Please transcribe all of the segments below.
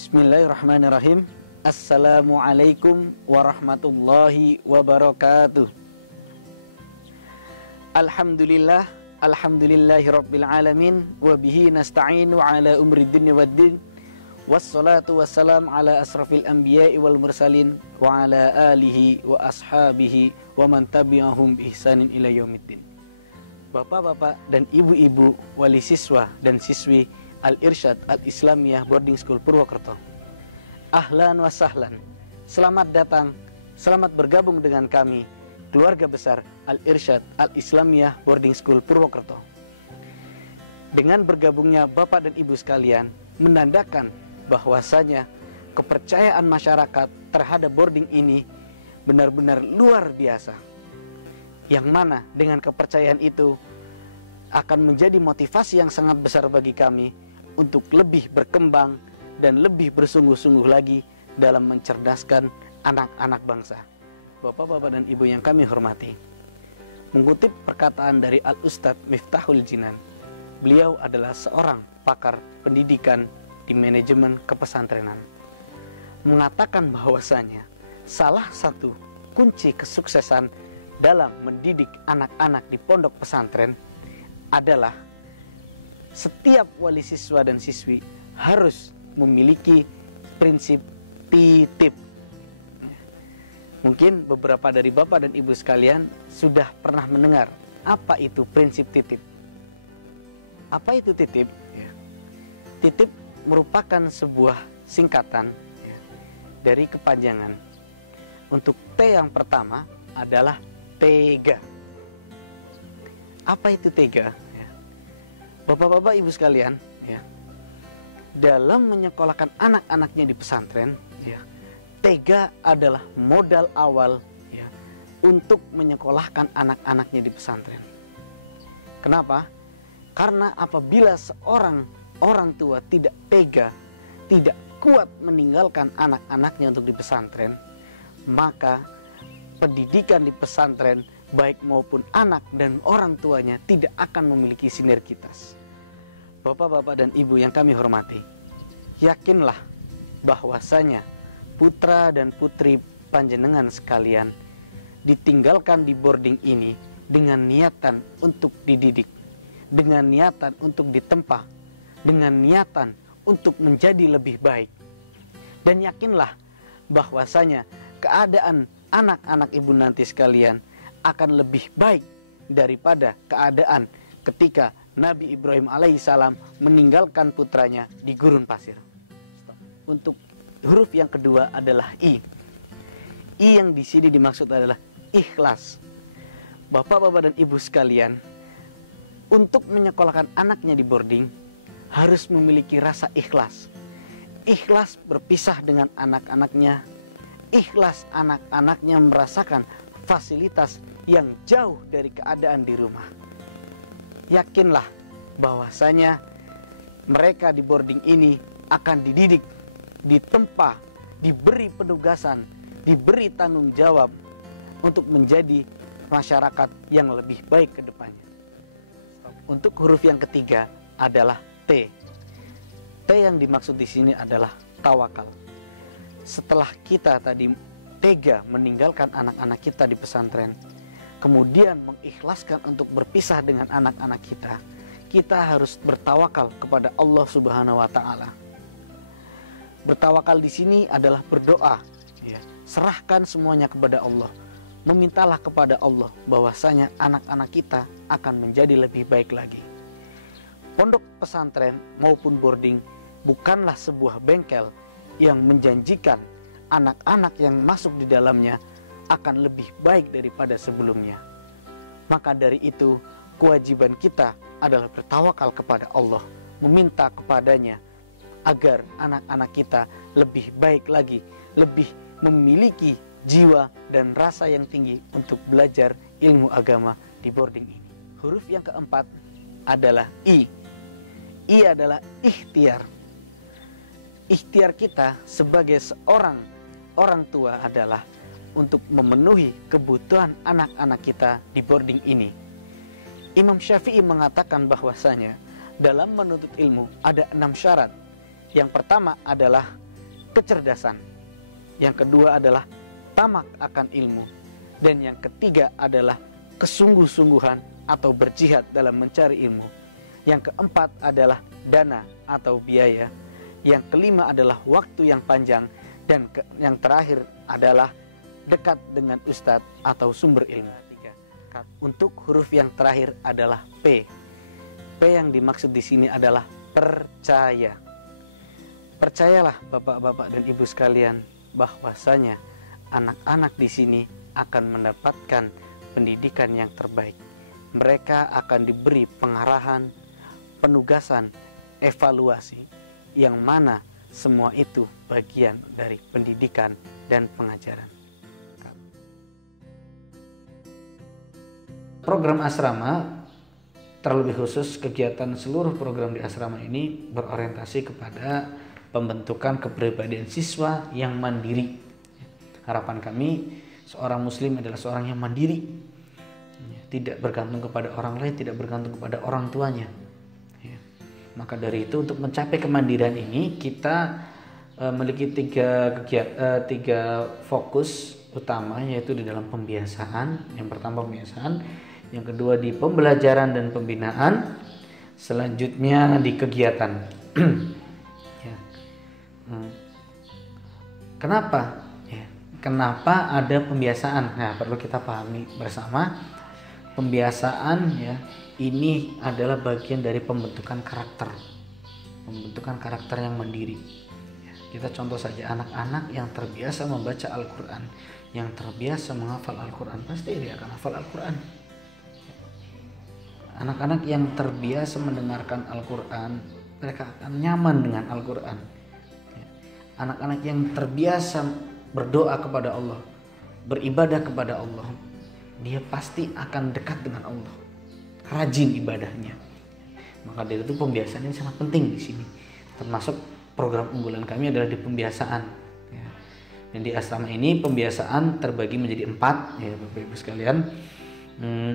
Bismillahirrahmanirrahim. Assalamualaikum warahmatullahi wabarakatuh. Alhamdulillah, alhamdulillahirabbil alamin, wa bihi nasta'inu ala umri dunya waddin. Wassalatu wassalam ala asrafil anbiya'i wal mursalin wa ala alihi wa ashabihi wa man tabi'ahum bi ihsanin ila yaumiddin. Bapak-bapak dan ibu-ibu, wali siswa dan siswi Al-Irsyad Al-Islamiyah Boarding School Purwokerto, ahlan wa sahlan, selamat datang, selamat bergabung dengan kami, keluarga besar Al-Irsyad Al-Islamiyah Boarding School Purwokerto. Dengan bergabungnya Bapak dan Ibu sekalian menandakan bahwasanya kepercayaan masyarakat terhadap boarding ini benar-benar luar biasa, yang mana dengan kepercayaan itu akan menjadi motivasi yang sangat besar bagi kami untuk lebih berkembang dan lebih bersungguh-sungguh lagi dalam mencerdaskan anak-anak bangsa. Bapak-bapak dan ibu yang kami hormati, mengutip perkataan dari Al-Ustadz Miftahul Jinan, beliau adalah seorang pakar pendidikan di manajemen kepesantrenan, mengatakan bahwasanya salah satu kunci kesuksesan dalam mendidik anak-anak di pondok pesantren adalah setiap wali siswa dan siswi harus memiliki prinsip titip. Mungkin beberapa dari bapak dan ibu sekalian sudah pernah mendengar apa itu prinsip titip. Apa itu titip? Titip merupakan sebuah singkatan dari kepanjangan. Untuk T yang pertama adalah tega. Apa itu tega? Bapak-bapak ibu sekalian, dalam menyekolahkan anak-anaknya di pesantren, tega adalah modal awal untuk menyekolahkan anak-anaknya di pesantren. Kenapa? Karena apabila seorang orang tua tidak tega, tidak kuat meninggalkan anak-anaknya untuk di pesantren, maka pendidikan di pesantren baik maupun anak dan orang tuanya tidak akan memiliki sinergitas. Bapak-bapak dan ibu yang kami hormati, yakinlah bahwasanya putra dan putri panjenengan sekalian ditinggalkan di boarding ini dengan niatan untuk dididik, dengan niatan untuk ditempa, dengan niatan untuk menjadi lebih baik. Dan yakinlah bahwasanya keadaan anak-anak ibu nanti sekalian akan lebih baik daripada keadaan ketika Nabi Ibrahim alaihissalam meninggalkan putranya di gurun pasir. Untuk huruf yang kedua adalah I. I yang di sini dimaksud adalah ikhlas. Bapak-bapak dan ibu sekalian, untuk menyekolahkan anaknya di boarding harus memiliki rasa ikhlas. Ikhlas berpisah dengan anak-anaknya. Ikhlas anak-anaknya merasakan fasilitas yang jauh dari keadaan di rumah. Yakinlah bahwasanya mereka di boarding ini akan dididik, ditempa, diberi penugasan, diberi tanggung jawab untuk menjadi masyarakat yang lebih baik ke depannya. Untuk huruf yang ketiga adalah T. T yang dimaksud di sini adalah tawakal. Setelah kita tadi tega meninggalkan anak-anak kita di pesantren, kemudian mengikhlaskan untuk berpisah dengan anak-anak kita, kita harus bertawakal kepada Allah Subhanahu wa taala. Bertawakal di sini adalah berdoa, serahkan semuanya kepada Allah. Memintalah kepada Allah bahwasanya anak-anak kita akan menjadi lebih baik lagi. Pondok pesantren maupun boarding bukanlah sebuah bengkel yang menjanjikan anak-anak yang masuk di dalamnya akan lebih baik daripada sebelumnya. Maka dari itu, kewajiban kita adalah bertawakal kepada Allah, meminta kepadanya agar anak-anak kita lebih baik lagi, lebih memiliki jiwa dan rasa yang tinggi untuk belajar ilmu agama di boarding ini. Huruf yang keempat adalah I. I adalah ikhtiar. Ikhtiar kita sebagai seorang orang tua adalah untuk memenuhi kebutuhan anak-anak kita di boarding ini. Imam Syafi'i mengatakan bahwasanya dalam menuntut ilmu ada 6 syarat. Yang pertama adalah kecerdasan. Yang kedua adalah tamak akan ilmu. Dan yang ketiga adalah kesungguh-sungguhan atau berjihad dalam mencari ilmu. Yang keempat adalah dana atau biaya. Yang kelima adalah waktu yang panjang. Dan yang terakhir adalah dekat dengan ustadz atau sumber ilmu. Untuk huruf yang terakhir adalah P. P yang dimaksud di sini adalah percaya. Percayalah bapak-bapak dan ibu sekalian bahwasanya anak-anak di sini akan mendapatkan pendidikan yang terbaik. Mereka akan diberi pengarahan, penugasan, evaluasi, yang mana semua itu bagian dari pendidikan dan pengajaran. Program asrama, terlebih khusus kegiatan seluruh program di asrama ini berorientasi kepada pembentukan kepribadian siswa yang mandiri. Harapan kami, seorang muslim adalah seorang yang mandiri, tidak bergantung kepada orang lain, tidak bergantung kepada orang tuanya. Maka dari itu, untuk mencapai kemandirian ini kita memiliki tiga fokus utama, yaitu di dalam pembiasaan. Yang pertama pembiasaan, yang kedua di pembelajaran dan pembinaan, selanjutnya di kegiatan. Kenapa? Kenapa ada pembiasaan? Nah, perlu kita pahami bersama. Pembiasaan ini adalah bagian dari pembentukan karakter yang mandiri. Kita contoh saja, anak-anak yang terbiasa membaca Al-Quran, yang terbiasa menghafal Al-Quran, pasti dia akan hafal Al-Quran. Anak-anak yang terbiasa mendengarkan Al-Quran, mereka akan nyaman dengan Al-Quran. Anak-anak yang terbiasa berdoa kepada Allah, beribadah kepada Allah, dia pasti akan dekat dengan Allah, rajin ibadahnya. Maka dari itu pembiasaan ini sangat penting di sini. Termasuk program unggulan kami adalah di pembiasaan. Dan di asrama ini pembiasaan terbagi menjadi 4, ya Bapak Ibu sekalian.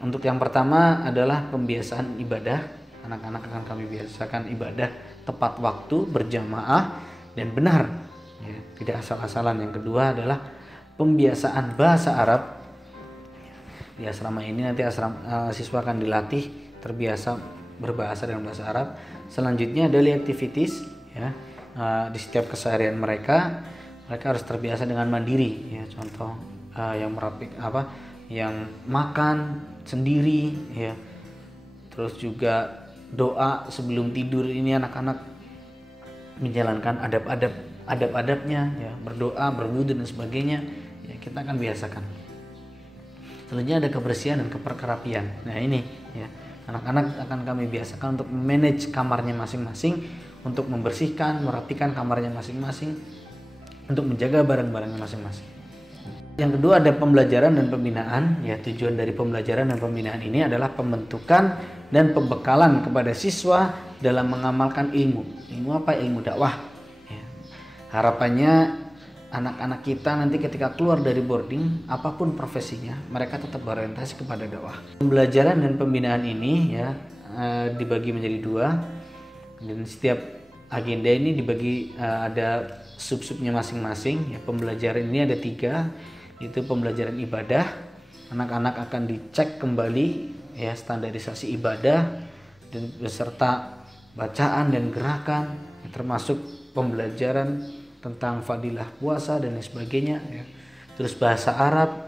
Untuk yang pertama adalah pembiasaan ibadah. Anak-anak akan kami biasakan ibadah tepat waktu, berjamaah dan benar, tidak asal-asalan. Yang kedua adalah pembiasaan bahasa Arab. Di asrama ini nanti siswa akan dilatih terbiasa berbahasa dengan bahasa Arab. Selanjutnya daily activities, di setiap keseharian mereka harus terbiasa dengan mandiri, contoh yang makan sendiri, terus juga doa sebelum tidur. Ini anak-anak menjalankan adab-adabnya, berdoa, berwudu dan sebagainya, kita akan biasakan. Selanjutnya ada kebersihan dan keperkerapian. Nah ini, anak-anak akan kami biasakan untuk manage kamarnya masing-masing, untuk membersihkan, merapikan kamarnya masing-masing, untuk menjaga barang-barangnya masing-masing. Yang kedua ada pembelajaran dan pembinaan. Tujuan dari pembelajaran dan pembinaan ini adalah pembentukan dan pembekalan kepada siswa dalam mengamalkan ilmu. Ilmu apa? Ilmu dakwah. Harapannya anak-anak kita nanti ketika keluar dari boarding, apapun profesinya, mereka tetap berorientasi kepada dakwah. Pembelajaran dan pembinaan ini dibagi menjadi 2, dan setiap agenda ini dibagi ada sub-subnya masing-masing. Pembelajaran ini ada 3. Itu pembelajaran ibadah. Anak-anak akan dicek kembali standarisasi ibadah dan beserta bacaan dan gerakan, termasuk pembelajaran tentang fadilah puasa dan lain sebagainya. Terus bahasa Arab.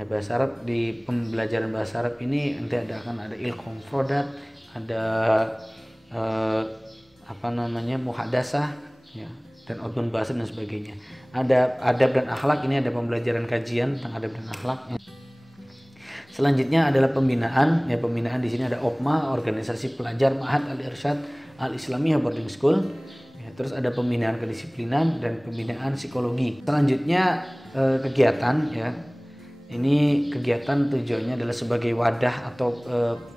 Bahasa Arab, di pembelajaran bahasa Arab ini nanti akan ada ilkom frodat, ada muhadasah, dan outbound bahasa dan sebagainya. Ada adab dan akhlak, ini ada pembelajaran kajian tentang adab dan akhlak. Selanjutnya adalah pembinaan. Pembinaan di sini ada OPMA, organisasi pelajar Ma'had Al-Irsyad Al-Islamiyah Boarding School. Terus ada pembinaan kedisiplinan dan pembinaan psikologi. Selanjutnya kegiatan. Ini kegiatan tujuannya adalah sebagai wadah atau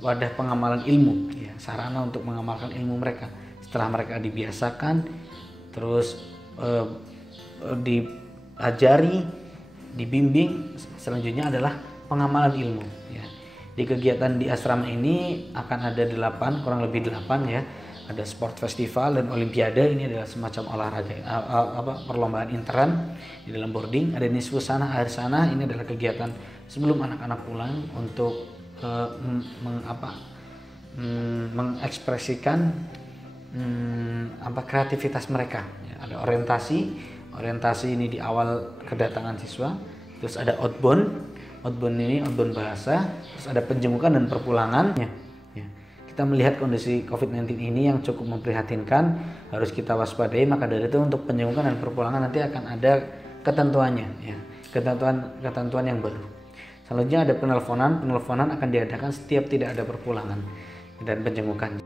wadah pengamalan ilmu, sarana untuk mengamalkan ilmu mereka. Setelah mereka dibiasakan, terus diajari, dibimbing, selanjutnya adalah pengamalan ilmu. Di kegiatan di asrama ini akan ada 8, kurang lebih 8, ada sport festival dan olimpiade. Ini adalah semacam olahraga perlombaan intern di dalam boarding. Ada nisfu sana, akhir sana, ini adalah kegiatan sebelum anak-anak pulang untuk mengekspresikan kreativitas mereka. Ya, ada orientasi ini di awal kedatangan siswa. Terus ada outbound ini outbound bahasa. Terus ada penjemukan dan perpulangan. Ya. Kita melihat kondisi COVID-19 ini yang cukup memprihatinkan, harus kita waspadai. Maka dari itu untuk penjemukan dan perpulangan nanti akan ada ketentuannya, ya, ketentuan yang baru. Selanjutnya ada penelponan akan diadakan setiap tidak ada perpulangan dan penjemukan.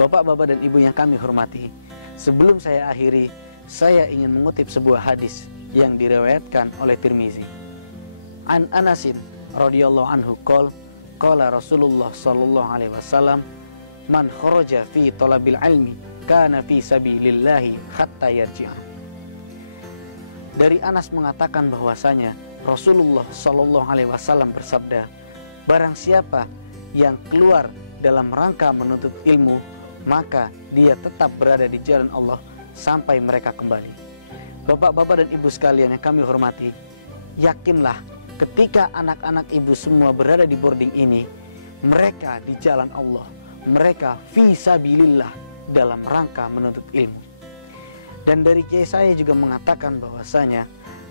Bapak-bapak dan ibu yang kami hormati, sebelum saya akhiri, saya ingin mengutip sebuah hadis yang diriwayatkan oleh Tirmizi. An Anasin radhiyallahu anhu qala Rasulullah sallallahu alaihi wasallam, man kharaja fi talabil ilmi kana fi sabilillahi hatta yarji'a. Dari Anas mengatakan bahwasanya Rasulullah sallallahu alaihi wasallam bersabda, barang siapa yang keluar dalam rangka menuntut ilmu, maka dia tetap berada di jalan Allah sampai mereka kembali. Bapak-bapak dan ibu sekalian yang kami hormati, yakinlah ketika anak-anak ibu semua berada di boarding ini, mereka di jalan Allah, mereka fi sabilillah dalam rangka menuntut ilmu. Dan dari kiai saya juga mengatakan bahwasanya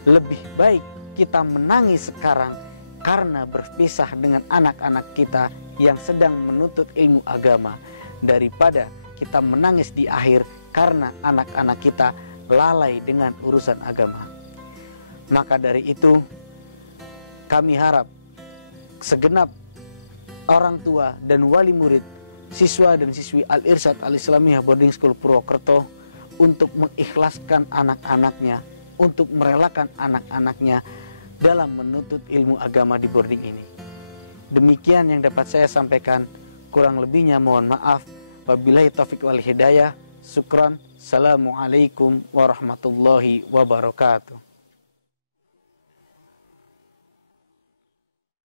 lebih baik kita menangis sekarang karena berpisah dengan anak-anak kita yang sedang menuntut ilmu agama, daripada kita menangis di akhir karena anak-anak kita lalai dengan urusan agama. Maka dari itu kami harap segenap orang tua dan wali murid, siswa dan siswi Al-Irsyad Al-Islamiyah Boarding School Purwokerto untuk mengikhlaskan anak-anaknya, untuk merelakan anak-anaknya dalam menuntut ilmu agama di boarding ini. Demikian yang dapat saya sampaikan. Kurang lebihnya mohon maaf. Wabillahi taufiq wal hidayah. Syukran. Assalamualaikum warahmatullahi wabarakatuh.